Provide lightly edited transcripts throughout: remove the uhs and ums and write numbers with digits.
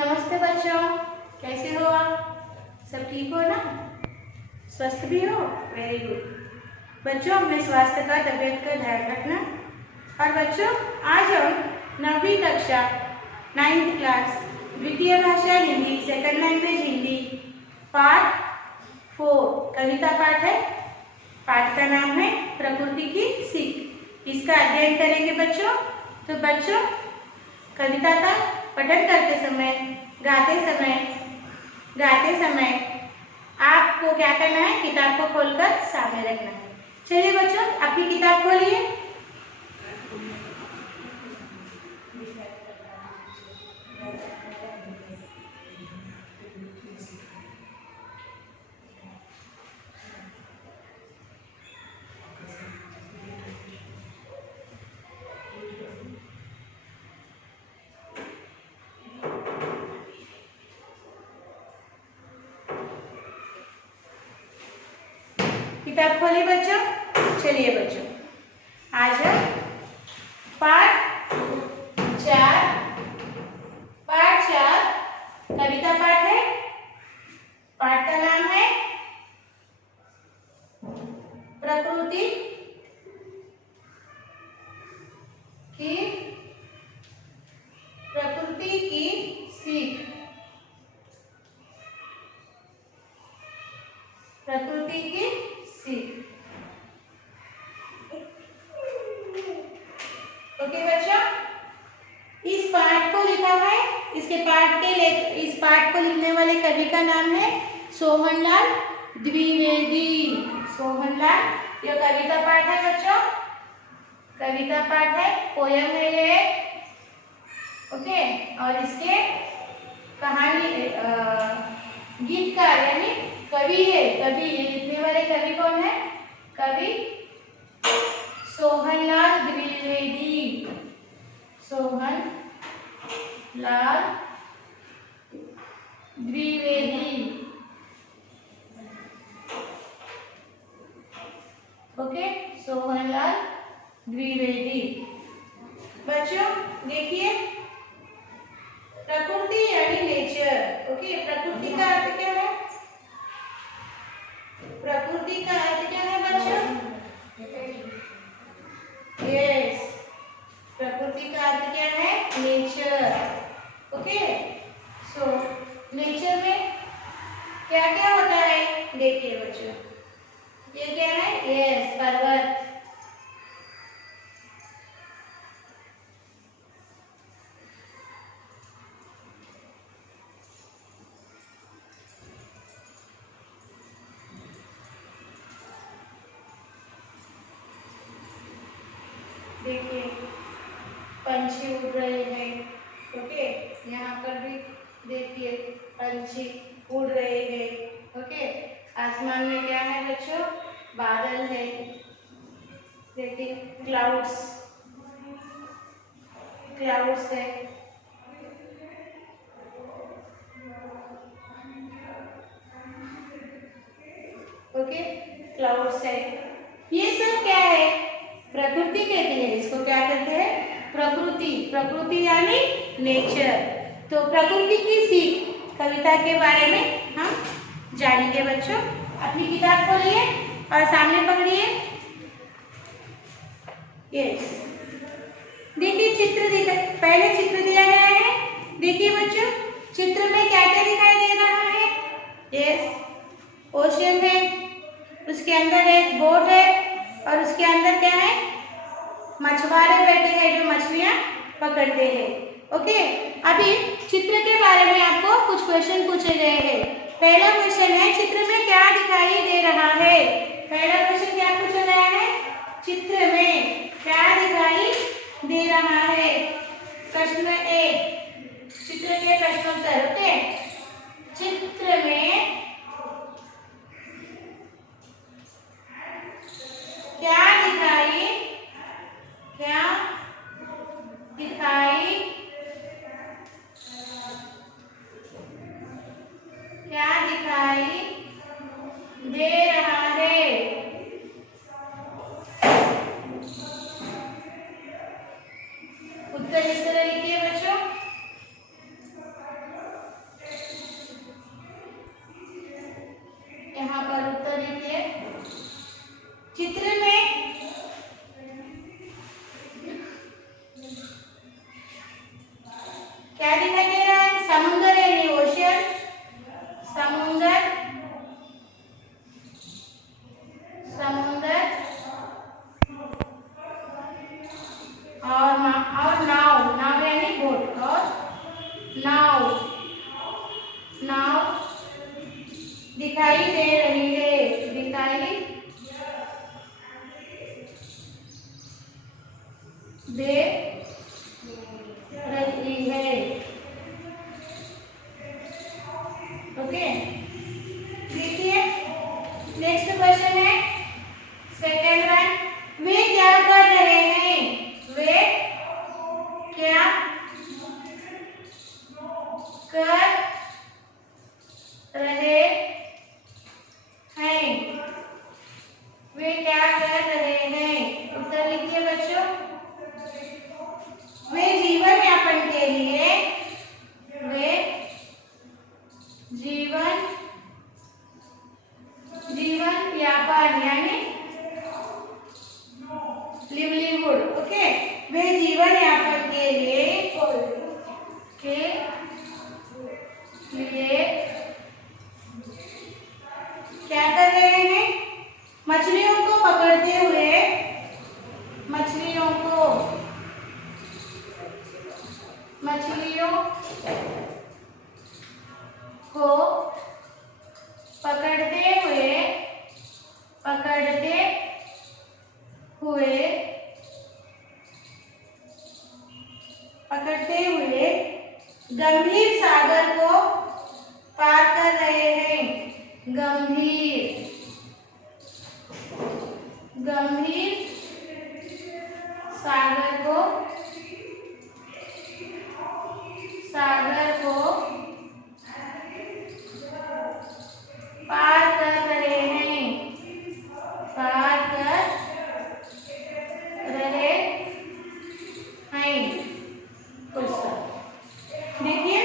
नमस्ते बच्चों, कैसे हो आप? सब ठीक हो ना? स्वस्थ भी हो? Very good. बच्चों, अपने स्वास्थ्य का, तबीयत का ध्यान रखना। और बच्चों, आज हम 9वीं कक्षा 9th क्लास द्वितीय भाषा हिंदी, सेकंड लैंग्वेज हिंदी, पाठ 4 कविता पाठ है। पाठ का नाम है प्रकृति की सीख। इसका अध्ययन करेंगे बच्चों। तो बच्चों, कविता का पठन करते समय, गाते समय आपको क्या करना है? किताब को खोलकर सामने रखना है। चलिए बच्चों, अपनी किताब खोलिए। किताब खोलिए बच्चों। चलिए बच्चों, आज हम पाठ 4 कविता पाठ है। पाठ का नाम है प्रकृति की सीख। प्रकृति की सीख। ओके बच्चों, इस पाठ को लिखा है, इस पाठ को लिखने वाले कवि का नाम है सोहनलाल द्विवेदी। सोहनलाल, यह कविता पाठ है बच्चों, कविता पाठ है, पोयम है ये। ओके, और इसके कहानी गीतकार यानी कवि है। कवि, ये लिखने वाले कवि कौन है? कवि सोहनलाल द्विवेदी। सोहनलाल द्विवेदी। ओके, सोहनलाल द्विवेदी। बच्चों देखिए, प्रकृति यानी नेचर। ओके, प्रकृति का अर्थ क्या है? प्रकृति का अर्थ क्या है बच्चों? यस, प्रकृति का अर्थ क्या है? नेचर। ओके, सो नेचर में क्या क्या होता है? देखिए बच्चों, ये क्या है? यस, पर्वत। देखिए, पंछी उड़ रहे हैं। ओके, यहाँ पर भी देखिए पंछी उड़ रहे हैं। ओके, आसमान में क्या है बच्चों? बादल है। देखिए क्लाउड्स है। ओके, क्लाउड्स है। ये सब क्या है? प्रकृति कहते हैं इसको। क्या कहते हैं? प्रकृति। प्रकृति यानी नेचर। तो प्रकृति की सीख कविता के बारे में हम जानेंगे बच्चों। अपनी किताब खोलिए और सामने पकड़िए। यस, देखिए पहले चित्र दिया गया है। देखिए बच्चों, चित्र में क्या क्या दिखाई दे रहा है? यस, ओशियन है, उसके अंदर एक बोट है और उसके अंदर क्या है? मछुआरे बैठे हैं जो मछलियां पकड़ते हैं। ओके, अभी चित्र के बारे में आपको कुछ क्वेश्चन पूछे गए हैं। पहला क्वेश्चन है, चित्र में क्या दिखाई दे रहा है? पहला क्वेश्चन क्या पूछा गया है? चित्र में क्या दिखाई दे रहा है? प्रश्न 1, चित्र के प्रश्नोत्तर। ओके, चित्र में क्या दिखाई दे रहा है? उत्तर इस तरह लिखिए बच्चों। क्या दिखाई दे रहा है? समुद्र यानी ओशियन, समुद्र, समुद्र और नाव, नाव यानी बोट, और नाव, नाव दिखाई दे रही है, दिखाई दे रही है। ओके, देखिए नेक्स्ट क्वेश्चन है सेकंड वन। वे क्या कर रहे हैं? वे क्या कर रहे हैं? वे क्या कर रहे हैं? उत्तर लिखिए बच्चों। वे जीवन यापन के लिए, वे जीवन यापन यानी लिवलीहुड, ओके, वे जीवन यापन के लिए क्या कर रहे हैं? मछलियों को पकड़ते हुए, मछलियों को पकड़ते हुए गंभीर सागर को पार कर रहे हैं। गंभीर सागर को पार कर रहे हैं, पार कर रहे हैं। देखिए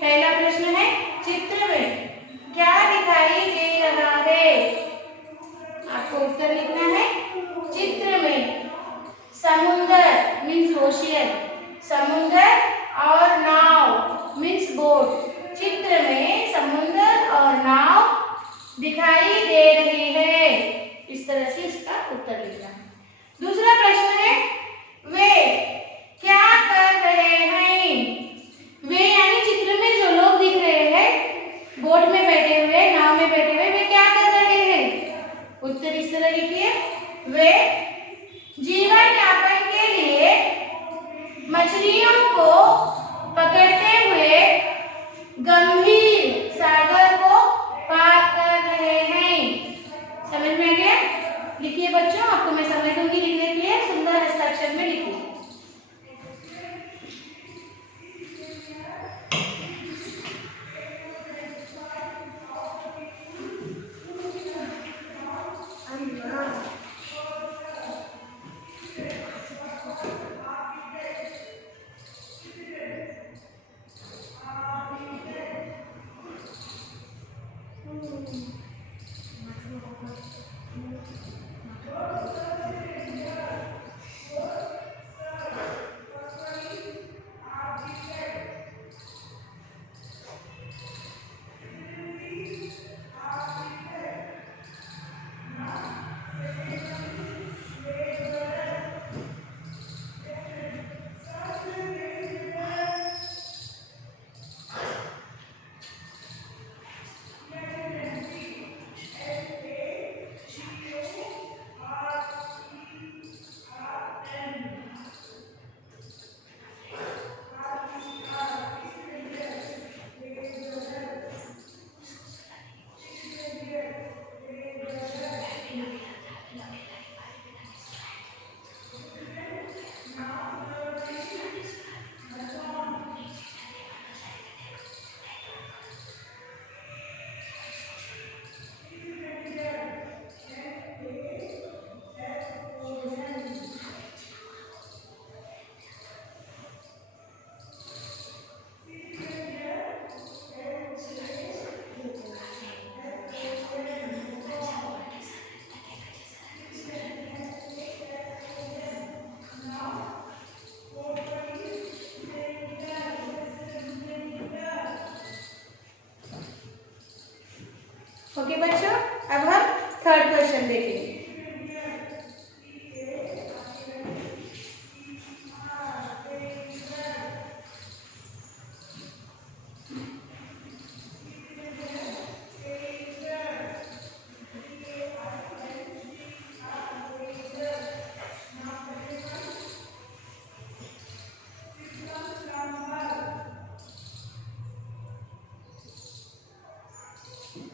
पहला प्रश्न है, चित्र में क्या दिखाई दे रहा है? आपको उत्तर लिखना है। चित्र में समुद्र मीन्स ओशियन, समुद्र और नाव मीन्स बोट। चित्र में समुद्र और नाव दिखाई दे रही है। इस तरह से इसका उत्तर लिखना है। दूसरा प्रश्न है, वे क्या कर रहे हैं? वे यानी चित्र में जो लोग दिख रहे हैं, बोट में बैठे हुए, नाव में बैठे हुए, वे क्या कर रहे हैं? उत्तर इस तरह लिखिए। वे जीवन यापन के लिए मछलियों को पकड़ते हुए गंभीर सागर को पार कर रहे हैं। समझ में आ गया? लिखिए बच्चों, आपको मैं समय दूंगी लिखने के लिए, सुंदर हस्ताक्षर में लिखिए। क्वेश्चन देखेंगे।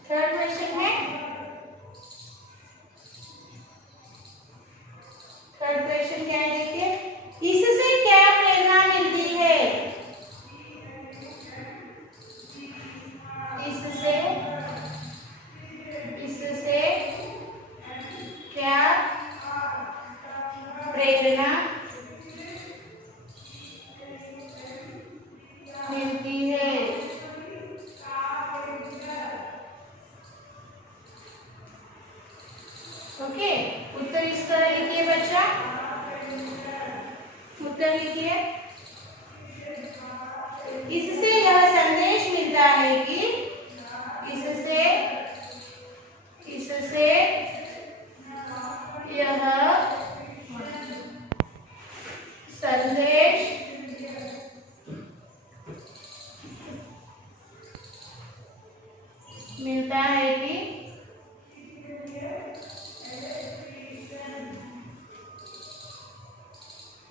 थर्ड क्वेश्चन है, थर्ड क्वेश्चन क्या है देखिए, इससे क्या प्रेरणा मिलती है? इससे क्या प्रेरणा मिलती है? ओके, उत्तर इस तरह लिखिए बच्चा, उत्तर लिखिए। इससे यह संदेश मिलता है कि इससे यह संदेश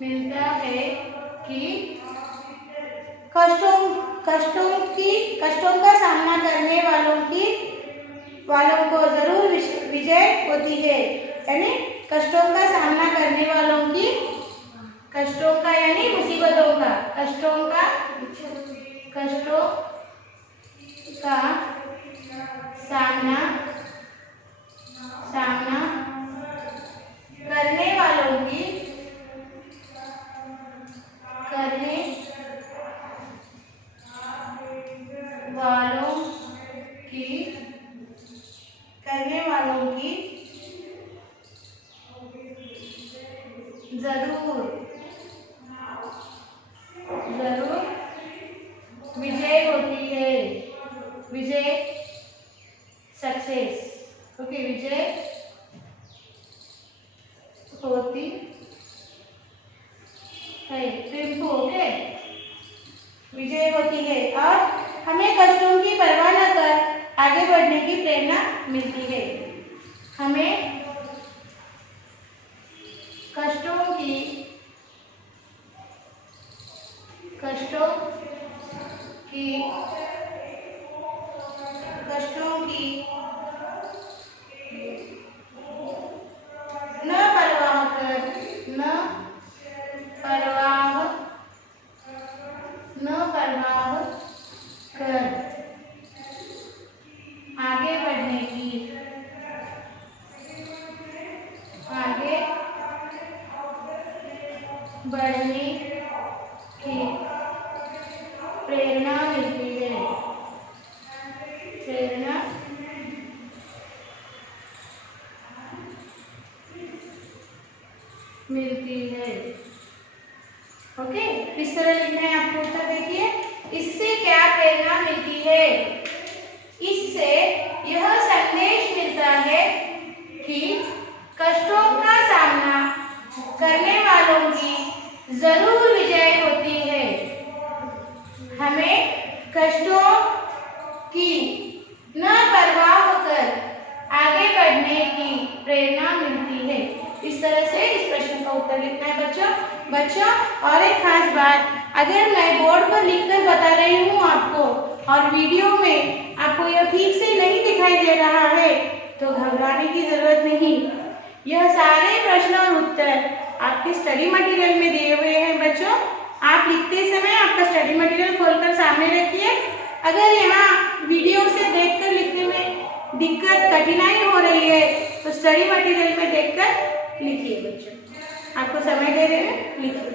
मिलता है कि कष्टों का सामना करने वालों को जरूर विजय होती है। यानी कष्टों का सामना करने वालों की, कष्टों का यानी मुसीबतों का, कष्टों का सामना करने वालों की जरूर विजय होती है। विजय सक्सेस, ओके, विजय होती है, ट्रिम्फू, ओके, विजय होती है और हमें कष्टों की परवाह न कर आगे बढ़ने की प्रेरणा मिलती है। हमें कष्टों की न परवाह कर आगे बढ़ने की प्रेरणा मिलती है। ओके, इस तरह लिखना है आपको। उत्तर देखिए, इससे क्या प्रेरणा मिलती है? इससे यह संदेश मिलता है कि कष्टों का सामना करने वालों की जरूर विजय होती है। हमें कष्टों की न परवाह कर आगे बढ़ने की प्रेरणा मिलती है। इस तरह से इस प्रश्न का उत्तर लिखना है बच्चों। और एक खास बात, अगर मैं बोर्ड पर लिखकर बता रही हूँ आपको और वीडियो में आपको यह ठीक से नहीं दिखाई दे रहा है तो घबराने की जरूरत नहीं। यह सारे प्रश्न और उत्तर आपके स्टडी मटेरियल में दिए हुए हैं बच्चों। आप लिखते समय आपका स्टडी मटेरियल खोलकर सामने रखिए। अगर यहाँ वीडियो से देखकर लिखने में दिक्कत, कठिनाई हो रही है तो स्टडी मटेरियल में देखकर लिखिए बच्चों। आपको समय दे रहे हैं, लिखिए।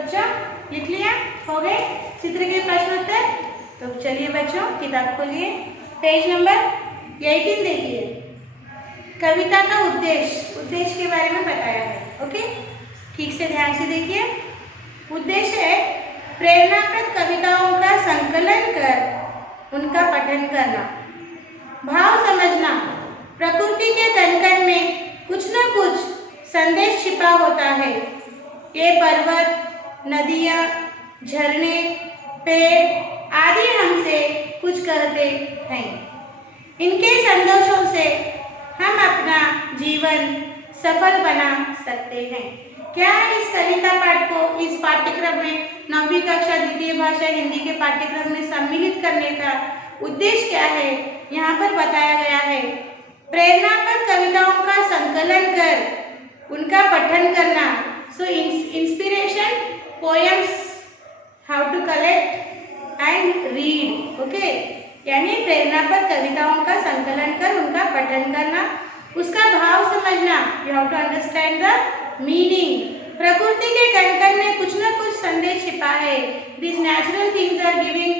बच्चों लिख लिया? हो गए चित्र के प्रश्न उत्तर? तो चलिए बच्चों किताब खोलिए, पेज नंबर 18 देखिए। कविता का उद्देश्य के बारे में बताया है। ओके, ठीक से ध्यान से देखिए। उद्देश्य है प्रेरणाप्रद कविताओं का संकलन कर उनका पठन करना, भाव समझना। प्रकृति के कण-कण में कुछ न कुछ संदेश छिपा होता है। ये पर्वत, नदियाँ, झरने, पेड़ आदि हमसे कुछ कहते हैं। इनके संदेशों से हम अपना जीवन सफल बना सकते हैं। क्या इस कविता पाठ को इस पाठ्यक्रम में 9वीं कक्षा द्वितीय भाषा हिंदी के पाठ्यक्रम में सम्मिलित करने का उद्देश्य क्या है? यहाँ पर बताया गया है प्रेरणाप्रद कविताओं का संकलन कर उनका पठन करना। So inspiration poems, how to collect and read. Okay, यानी प्रेरणाप्रद कविताओं का संकलन कर उनका पठन करना, उसका भाव समझना, you have to understand the meaning. प्रकृति के कण-कण में कुछ न कुछ संदेश छिपा है। This natural things are giving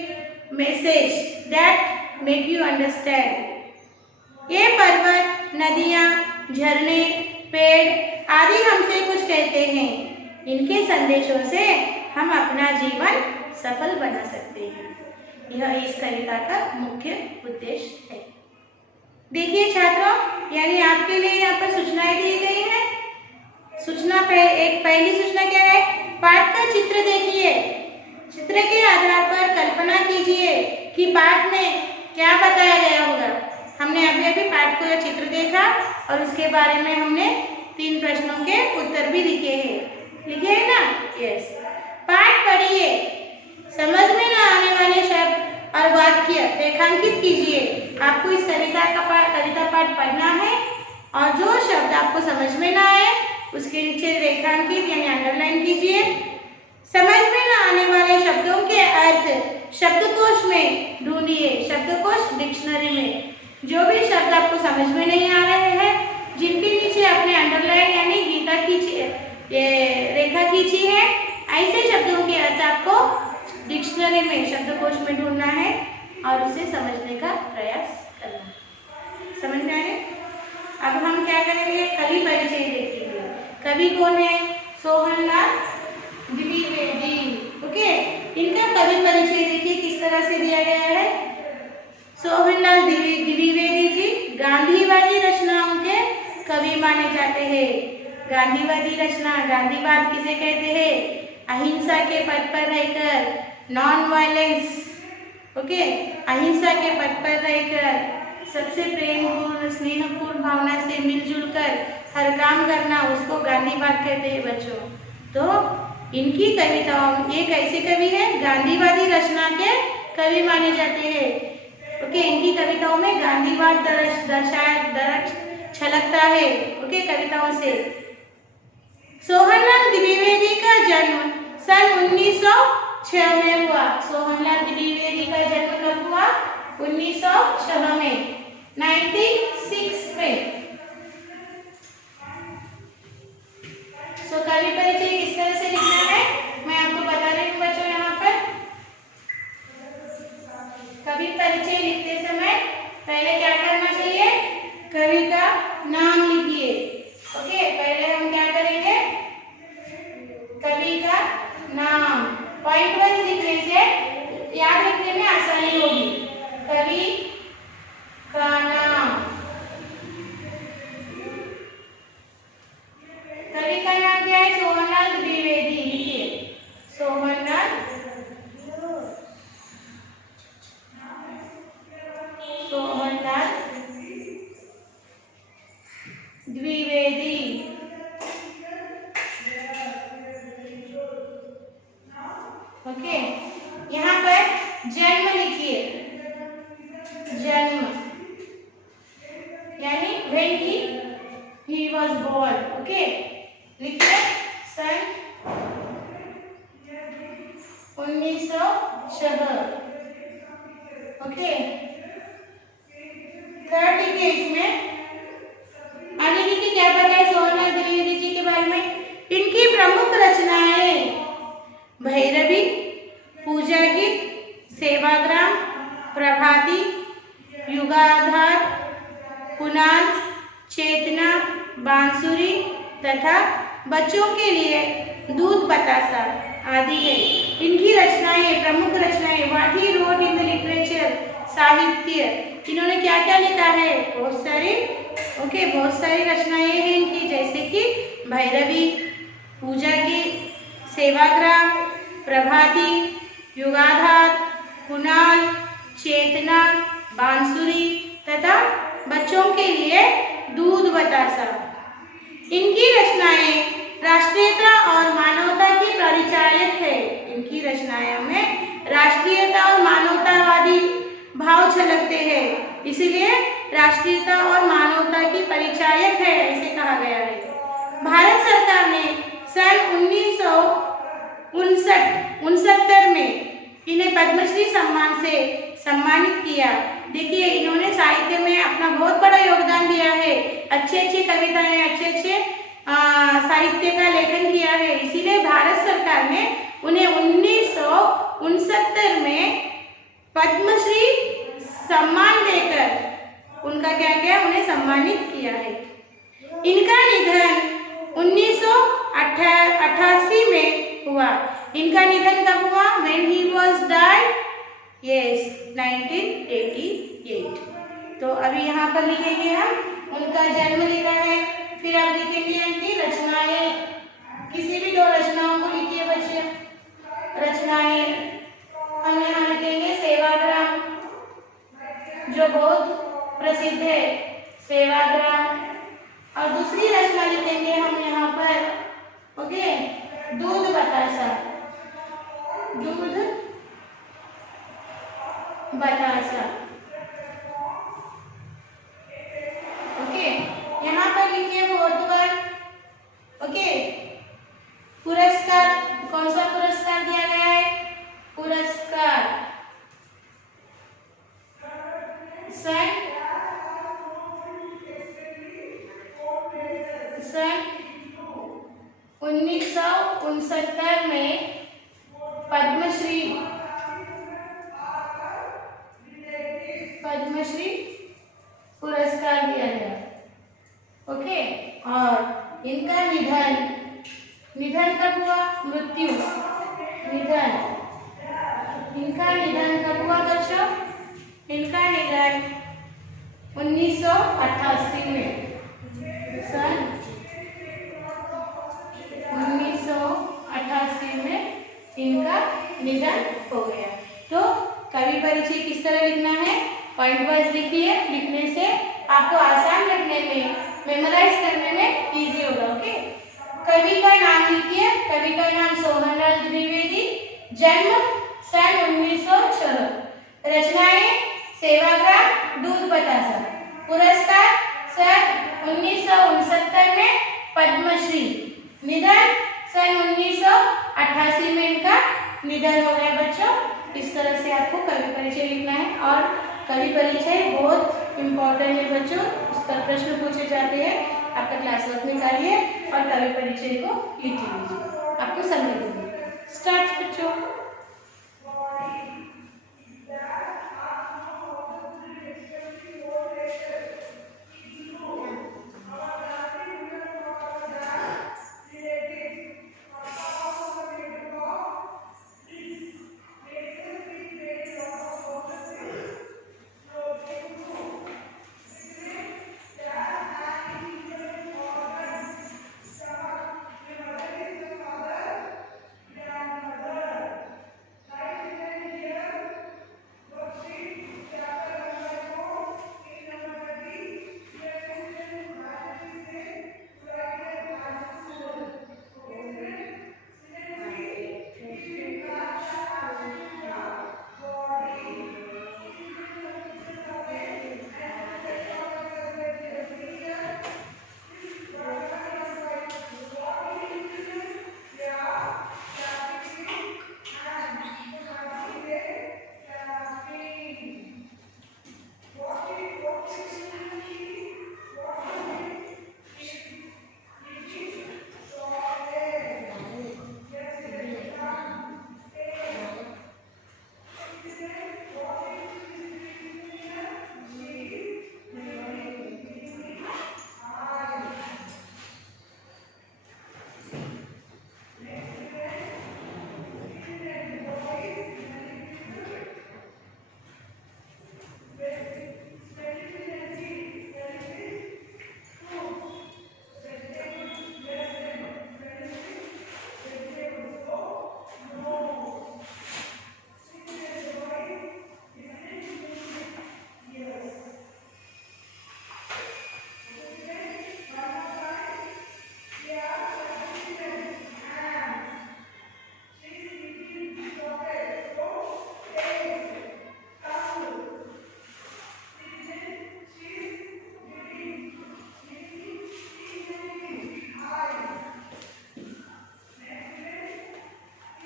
message that make you understand. ये पर्वत, नदियाँ, झरने, पेड़ आदि हमसे कुछ कहते हैं। इनके संदेशों से हम अपना जीवन सफल बना सकते हैं। यह इस कविता का मुख्य उद्देश्य है। देखिए छात्रों, यानी आपके लिए यहाँ पर सूचनाएं दी गई हैं। सूचना पहली सूचना क्या है? पाठ का चित्र देखिए। चित्र के आधार पर कल्पना कीजिए कि पाठ में क्या बताया गया होगा। हमने अभी पाठ को या चित्र देखा और उसके बारे में हमने 3 प्रश्नों के उत्तर भी लिखे हैं। लिखे हैं ना? यस। पाठ पढ़िए, समझ में न आने वाले शब्द और वाक्य रेखांकित कीजिए। आपको इस कविता पाठ पढ़ना है और जो शब्द आपको समझ में ना आए उसके नीचे रेखांकित यानी अंडरलाइन कीजिए। समझ में न आने वाले शब्दों के अर्थ शब्दकोश में ढूंढिए। शब्दकोश डिक्शनरी में जो भी शब्द आपको समझ में नहीं आ रहे हैं, जिनके नीचे आपने अंडरलाइन यानी गीता खींची, ये रेखा खींची है, ऐसे शब्दों के अर्थ आपको डिक्शनरी में शब्दकोश में ढूंढना है और उसे समझने का प्रयास करना। समझ में आए? अब हम क्या करेंगे? कवि परिचय देखेंगे। कवि कौन है? सोहनलाल द्विवेदी। ओके, इनका कवि परिचय देखिए किस तरह से दिया गया है। सोहनलाल द्विवेदी जी गांधीवादी रचनाओं के कवि माने जाते हैं। गांधीवादी रचना, गांधीवाद किसे कहते हैं? अहिंसा के पथ पर रहकर, नॉन वायलेंस, ओके, अहिंसा के पथ पर रहकर सबसे प्रेमपूर्ण स्नेहपूर्ण भावना से मिलजुल कर हर काम करना, उसको गांधीवाद कहते हैं बच्चों। तो इनकी कविताओं, ये कैसे कवि है? गांधीवादी रचना के कवि माने जाते हैं। ओके, इनकी कविताओं में गांधीवाद छलकता है। ओके, कविताओं से। सोहनलाल द्विवेदी का जन्म सन 1906 में हुआ। सोहनलाल द्विवेदी का जन्म कब हुआ? 1906 में, 96 में। कवि परिचय किस तरह से लिखना है मैं आपको बता रही हूँ बच्चों। यहाँ पर कवि परिचय लिखते समय पहले क्या करना चाहिए? कवि का नाम लिखिए। ओके, पहले हम क्या करेंगे? कवि का नाम पॉइंट वाइज लिखने से याद रखने में आसानी होगी। कवि का नाम, कवि का नाम क्या है? सोहनलाल द्विवेदी। लिखिए सोहनलाल द्विवेदी। ओके, यहाँ पर जन्म लिखिए। जन्म यानी when he was born। Okay, लिखिए सन 1906। ओके, थर्ड इमेज में आगे देखिए क्या बताया सोहनलाल द्विवेदी जी के बारे में। इनकी प्रमुख रचनाएं भैरवी, पूजा गीत, सेवाग्राम, प्रभाती, युगाधार, कुणाल, चेतना, बांसुरी तथा बच्चों के लिए दूध बतासा आदि है। इनकी रचनाएं, प्रमुख रचनाएं, what he wrote in the literature, साहित्य, इन्होंने क्या क्या लिखा है? बहुत सारी, ओके, बहुत सारी रचनाएं हैं इनकी, जैसे कि भैरवी, पूजा की, सेवाग्राम, प्रभाती, युगाधार, कुणाल, चेतना, बांसुरी तथा बच्चों के लिए दूध बतासा। इनकी रचनाएं राष्ट्रीयता और मानवता की परिचायक है। इनकी रचनाओं में राष्ट्रीयता और मानवतावादी भाव झलकते हैं, इसीलिए राष्ट्रीयता और मानवता की परिचायक है ऐसे कहा गया है। भारत सरकार ने सन 1969 में इन्हें पद्मश्री सम्मान से सम्मानित किया। देखिए, इन्होंने साहित्य में अपना बहुत बड़ा योगदान दिया है, अच्छे अच्छे कविताएं, अच्छे अच्छे साहित्य का लेखन किया है, इसीलिए भारत सरकार ने उन्हें 1969 में पद्मश्री सम्मान देकर उनका क्या किया, उन्हें सम्मानित किया है। इनका निधन 1988 में हुआ। इनका निधन कब हुआ? When he was died? Yes, 1988। तो अभी यहाँ पर लिखेंगे हम उनका जन्म लिखा है, फिर अब लिखेंगे इनकी रचनाएं, किसी भी दो रचनाओं को लिखिए बच्चे। रचनाएं हम यहाँ लिखेंगे सेवाग्राम, जो बहुत प्रसिद्ध है, सेवाग्राम, और दूसरी रचना लिखेंगे हम यहाँ पर, ओके, दूध बतासा, दूध बतासा, ओके। यहाँ पर लिखिए फोर्थ वन, ओके। पुरस्कार, कौन सा पुरस्कार दिया गया है? पुरस्कार सन 1969 में पद्मश्री पुरस्कार दिया गया, ओके। और इनका निधन कब हुआ? मृत्यु, निधन, इनका निधन कब हुआ बच्चों? इनका निधन 1988 में, सन 1988 में इनका निधन हो गया। तो कवि परिचय किस तरह लिखना है? पॉइंट वाइज लिखिए, लिखने से आपको आसान रखने में, मेमोराइज करने में इजी होगा, ओके। कवि का नाम लिखिए, कवि का नाम सोहनलाल द्विवेदी, जन्म सन 1906, रचनाएं सेवाग्राम, दूध बतासा, पुरस्कार सन 1969 में पद्मश्री, निधन सन 1988 में इनका निधन हो गया बच्चों। इस तरह से आपको कवि परिचय लिखना है, और कवि परिचय बहुत इम्पोर्टेंट है बच्चों, उस पर प्रश्न पूछे जाते हैं। आपका क्लास वर्क निकालिए और कवि परिचय को लिख लीजिए, आपको समय देंगे। स्टार्ट बच्चों।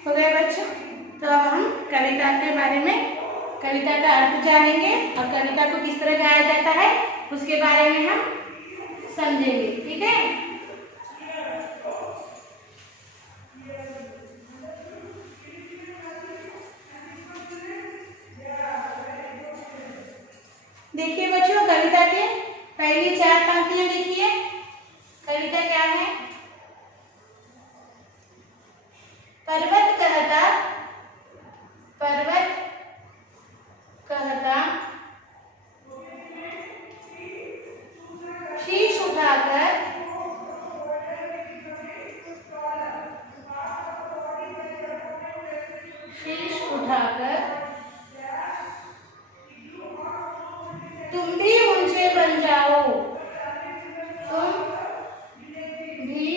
हो गया बच्चों? तो अब हम कविता के बारे में, कविता का अर्थ जानेंगे और कविता को किस तरह गाया जाता है उसके बारे में हम समझेंगे। ठीक है? देखिए बच्चों, कविता के पहली 4 पंक्तियां देखिए। कविता क्या है? पर्वत कहता, पर्वत कहता शीश उठाकर, शीश उठाकर तुम भी ऊंचे बन जाओ, तुम भी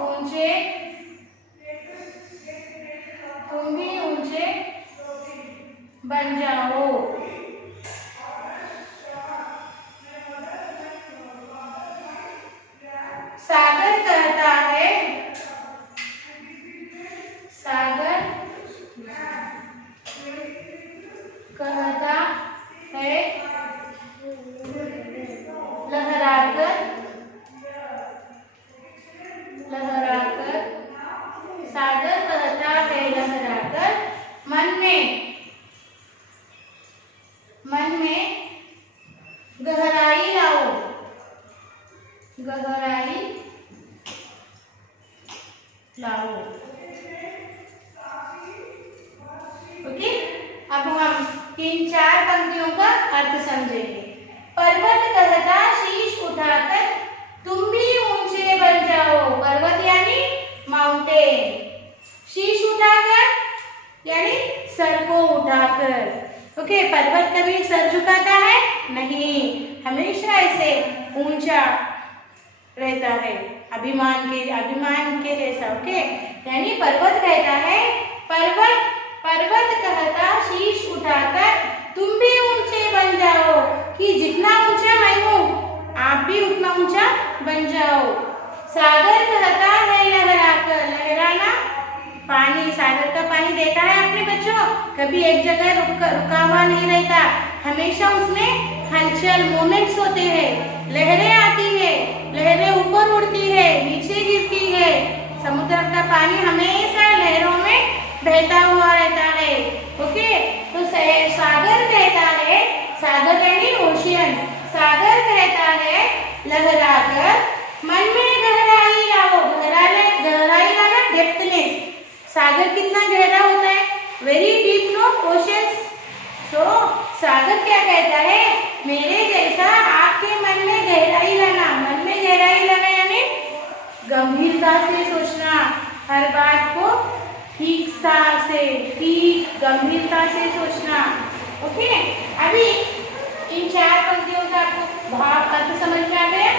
ऊंचे, तुम भी ऊंचे बन जाओ। सागर कहता है, सागर कहता है लहराकर, लहराकर, सागर कहता है लहराकर मन में, मन में गहराई लाओ, गहराई लाओ। ओके, अब हम इन 4 पंक्तियों का अर्थ समझेंगे। पर्वत कहता शीश उठाकर तुम भी ऊंचे बन जाओ, पर्वत यानी माउंटेन, शीश उठाकर यानी सर को उठाकर। ओके, पर्वत कभी सर झुकाता है नहीं, हमेशा ऐसे ऊंचा रहता है, अभिमान के जैसा। ओके, यानी पर्वत कहता है, पर्वत, पर्वत कहता शीश उठाकर तुम भी ऊंचे बन जाओ, कि जितना ऊंचा मैं हूँ आप भी उतना ऊंचा बन जाओ। सागर कहता है लहराकर, लहराना पानी, सागर का पानी देखा है आपने बच्चों? कभी एक जगह रुका हुआ नहीं रहता, हमेशा उसमें हलचल, मोमेंट्स होते हैं, लहरें आती है, लहरें ऊपर उड़ती है, नीचे गिरती है। समुद्र का पानी हमेशा लहरों में बहता हुआ रहता है। ओके, तो सागर कहता है, सागर यानी ओशियन, सागर कहता है लहराकर मन में गहराई लाओ, गहराई लाना डेप्थनेस, सागर कितना गहरा होता है, वेरी डीप नो ओशियंस। तो सागर क्या कहता है, मेरे जैसा आपके मन में गहराई लाना, मन में गहराई लाना यानी गंभीरता से सोचना, हर बात को ठीकता से, ठीक गंभीरता से सोचना। ओके, अभी इन 4 पंक्तियों का आपको भाव अर्थ समझ में आ गया?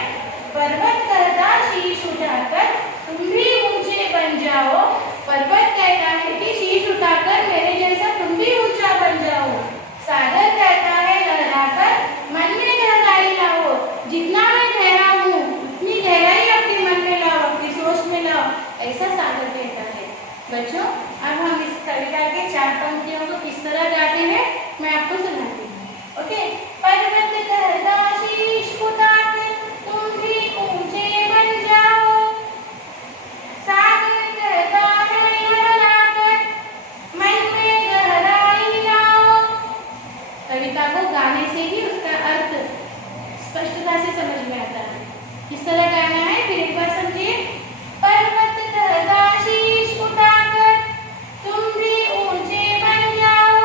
पर्वत कहता शीश उठाकर तुम भी ऊंचे बन जाओ, पर्वत कहता है कि शीश उठाकर मेरे जैसा तुम भी ऊंचा बन जाओ। सागर कहता है लहराकर मन में गहराई लाओ, जितना मैं गहरा हूँ उतनी गहराई अपने मन में लाओ, अपनी सोच में लाओ, ऐसा सागर कहता है। बच्चों, अब हम इस कविता के 4 पंक्तियों को किस तरह गाते हैं मैं आपको सुनाती हूँ। ओके, पर्वत कहता शीश उठाकर तुम भी ऊंचे बन जाओ, सागर कहता है लहराकर मन में गहराई लाओ। कविता को गाने से ही उसका अर्थ स्पष्टता से समझ में आता है। किस तरह गाना है फिर एक बार समझिए। पर्वत कहता शीश उठाकर तुम भी ऊंचे बन जाओ,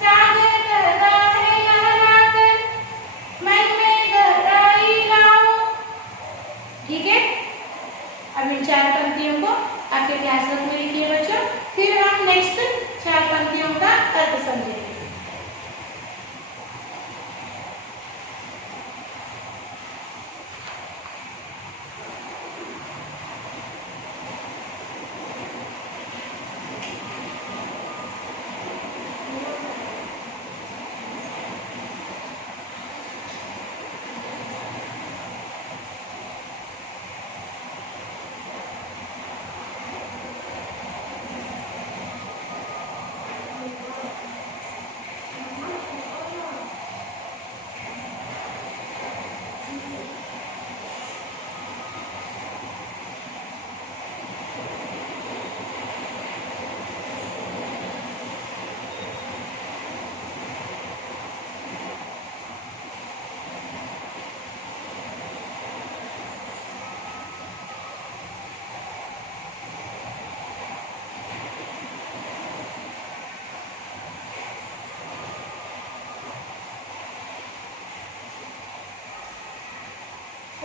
सागर कहता है लहराकर मन में गहराई लाओ। ठीक है, अब इन 4 पंक्तियों को आपके क्लासवर्क में लिखिए बच्चों, फिर हम नेक्स्ट 4 पंक्तियों का अर्थ समझेंगे।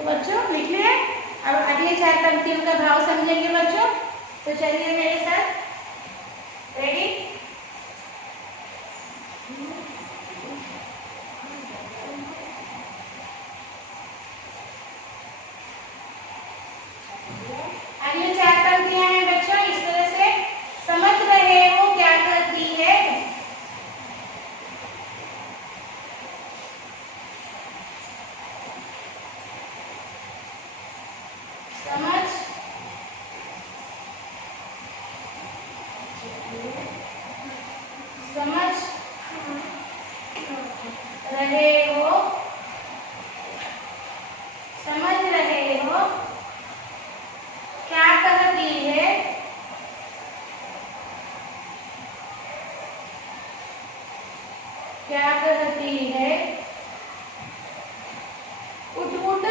तो बच्चों लिख लिया। अब अगले 4 पंक्तियों का भाव समझेंगे बच्चों। तो चलिए मेरे साथ, रेडी। अगले 4 पंक्तियां हैं बच्चों, इस तरह से समझ रहे हो क्या करती है। समझ समझ रहे हो, समझ रहे हो क्या कहती है, क्या कहती है। उठ उठ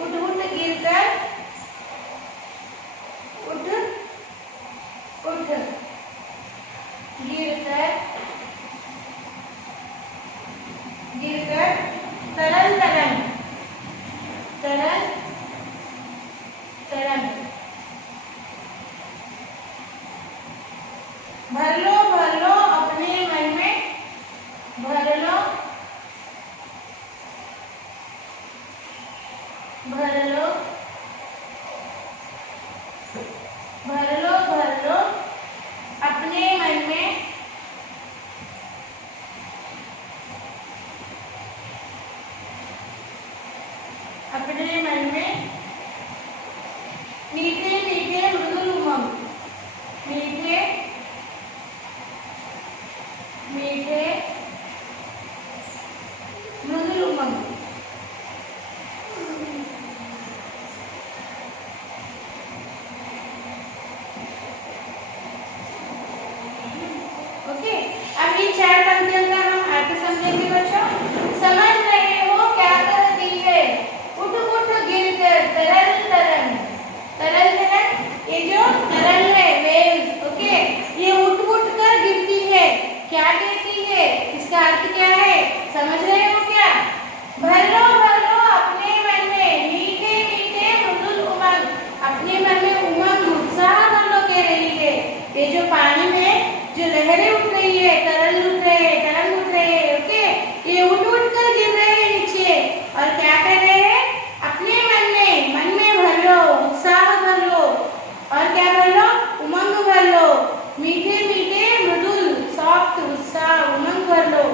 उठ उठ गिरकर, उठ उठ गिरकर, गिरकर तरल तरंग, तरल तरंग। भर लो अपने मन में, भर लो भर लो भर लो अपने मन में, अपने मन में मीठे मीठे मृदुल उमंग, मीठे मीठे मृदुल उमंग। ओके, अब ये 4 पंक्तियों का हम अर्थ समझेंगे बच्चों। समझ रहे हो क्या करती है। उठ उठ गिरकर तरल तरंग, तरल तरंग, ये जो तरल है वेव्स, ओके, ये उठ उठ कर गिरती है। क्या गिरती है, इसका अर्थ क्या है, समझ रहे हो क्या। भर लो अपने मन में मीठे मीठे मृदुल उमंग, अपने मन में उमंग उत्साह भर लो कह रही है। ये जो पानी में जो लहरें उठ रही है, तरल उठ रहे हैं, तरंग उठ रहे हैं, ओके, ये उठ उठ कर गिर रहे हैं नीचे और क्या कर रहे हैं, अपने मन में भर लो, उत्साह भर लो और क्या भर लो, उमंग भर लो, मीठे मीठे मृदुल सॉफ्ट उत्साह उमंग भर लो,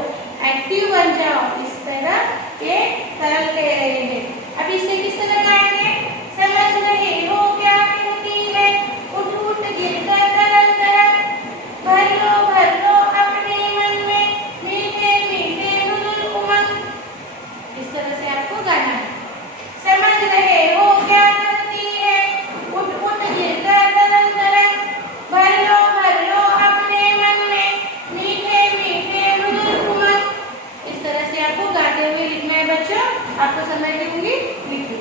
एक्टिव बन जाओ। इस तरह ये तरल कह रहे हैं। अब इसे किस तरह गाएंगे। समझ रहे हो क्या कहती है, उठ उठ गिरकर तरल तरंग, भर लो अपने मन में मीठे मीठे मृदुल उमंग। इस तरह से आपको गाना है। समझ रहे हो क्या करती है, उठ उठ गिरकर तरल तरंग, भर लो अपने मन में मीठे मीठे मृदुल उमंग। इस तरह से आपको गाते हुए लिखना है बच्चों। आपको समझ में होंगी, लिखिए।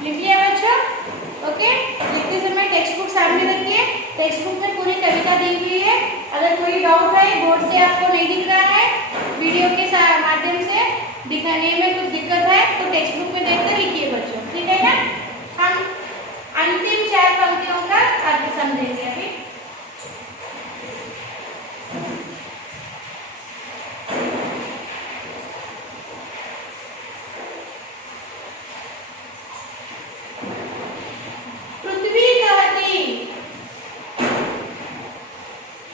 लिखिए बच्चों, ओके। लिखते समय टेक्स्ट बुक सामने रखिए। टेक्स्ट बुक में पूरी कविता दी हुई है। अगर कोई डाउट है, बोर्ड से आपको नहीं दिख रहा है, वीडियो के माध्यम से दिखाने में कुछ दिक्कत है, तो टेक्स्ट बुक में देखकर लिखिए बच्चों, ठीक है ना। हम अंतिम 4 पंक्तियों का अर्थ समझेंगे अभी।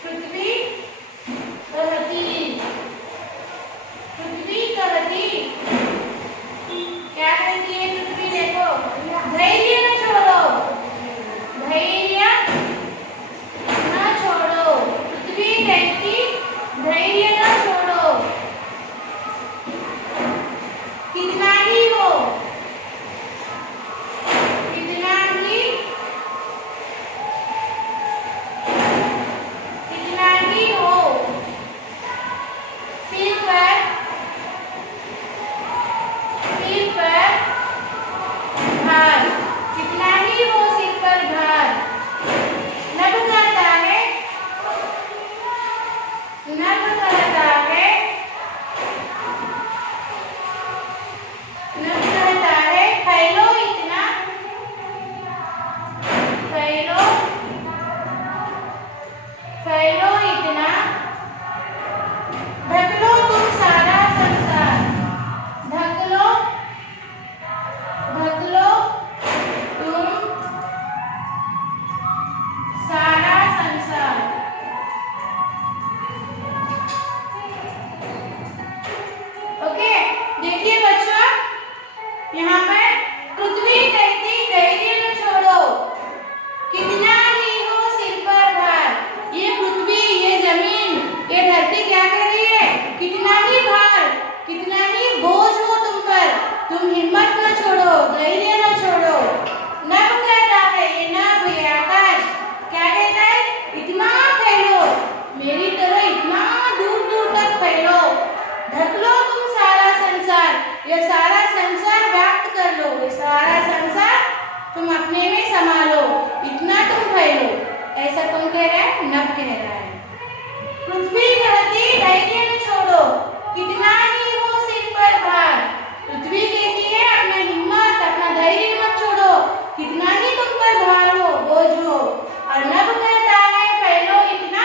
पृथ्वी कहती, क्या कहती है पृथ्वी? देखो, धैर्य न छोड़ो, धैर्य न छोड़ो। पृथ्वी कहती धैर्य न छोड़ो, कितना ही हो, कितना ही हो, सिर पर भार, कितना ही हो सिर पर भार। नभ कहता है, नभ कहता है, नभ कहता है फैलो इतना, फैलो, फैलो इतना, ढक लो तुम सारा संसार, ढक लो, ढक लो तुम सारा संसार। ओके, देखिए बच्चों, यहाँ पर पृथ्वी कहती धैर्य न छोड़ो, कितना ही हो सिर पर भार। ये पृथ्वी, ये जमीन, ये धरती क्या कर रही है? कितना ही भार, कितना ही बोझ हो तुम पर, तुम हिम्मत न छोड़ो, धैर्य न छोड़ो। नभ कहता है, ये नभ, ये आकाश क्या कहता है? इतना फैलो, मेरी तरह इतना दूर दूर तक फैलो, ढक लो तुम सारा संसार, ये सारा संसार व्याप्त कर लो, ये सारा संसार तुम अपने में संभालो, इतना तुम फैलो। ऐसा कौन कह रहा है? नभ कह रहा है। पृथ्वी कहती धैर्य न छोड़ो, कितना ही हो सिर पर भार। पृथ्वी कहती है अपना हिम्मत, अपना धैर्य मत छोड़ो, कितना ही तुम पर भार हो, बोझ हो। और नभ कहता है फैलो इतना,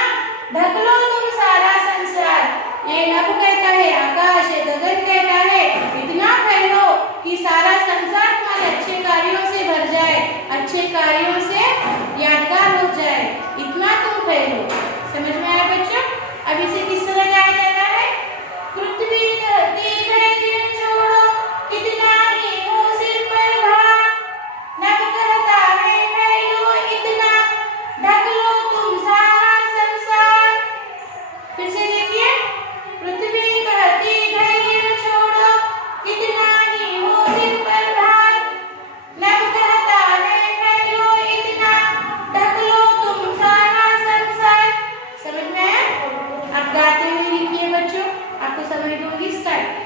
ढक लो तुम सारा संसार। ये नभ कहता है, आकाश, ये गगन कहता है इतना फैलो कि सारा संसार तुम्हारे अच्छे कार्यों से भर जाए, अच्छे कार्यों से यादगार हो जाए, इतना तुम फैलो। समझ में आया बच्चों? अब इसे किस तरह गाया जाता है? पृथ्वी कहती धैर्य न छोड़ो, कितना ही हो सिर पर भार। नभ कहता है फैलो इतना, ढक लो तुम सारा संसार। फिर से देखिए, पृथ्वी कहती धैर्य न छोड़ो, कितना ही हो सिर पर भार। नभ कहता है फैलो इतना, ढक लो तुम सारा संसार। समझ में आया? आप गाते हुए लिखिए बच्चों, आपको समझ दूंगी। स्टार्ट।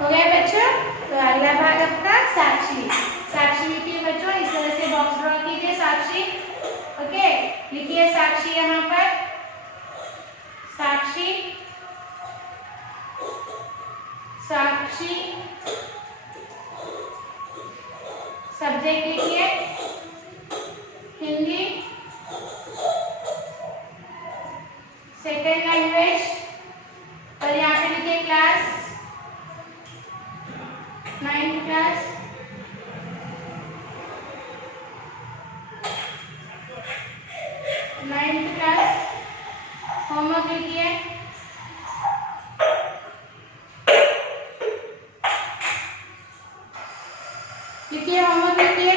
हो गया बच्चों? तो अगला भाग आपका साक्षी। साक्षी लिखिए बच्चों, इस तरह से बॉक्स ड्रॉ कीजिए साक्षी। ओके, लिखिए साक्षी यहाँ पर, साक्षी, साक्षी। सब्जेक्ट लिखिए हिंदी, सेकेंड लैंग्वेज, और यहाँ पे लिखिए क्लास 9th क्लास। होमवर्क लिखिए। लिखिए होमवर्क लिखिए।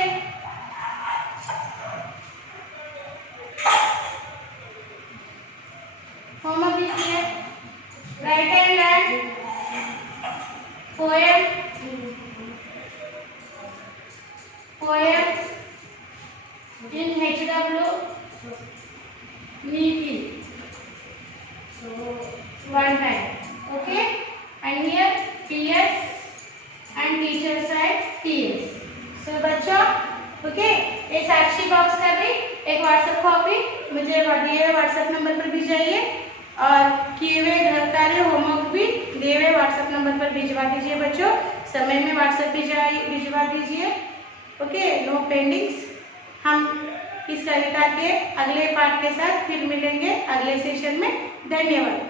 होमवर्क लिखिए। Right and learn poem, poem in HW नीति। one hand. Okay, and here PS and teacher side TS. So बच्चों, ओके, ये साक्षी बॉक्स का भी एक व्हाट्सएप कॉपी मुझे दिए हुए व्हाट्सएप नंबर पर भिजवाइए और किए हुए घर कार्य होमवर्क भी दिए हुए व्हाट्सएप नंबर पर भिजवा दीजिए बच्चों। समय में व्हाट्सएप भिजवा दीजिए। Okay, no pendings. हम इस कविता के अगले पार्ट के साथ फिर मिलेंगे अगले सेशन में। धन्यवाद।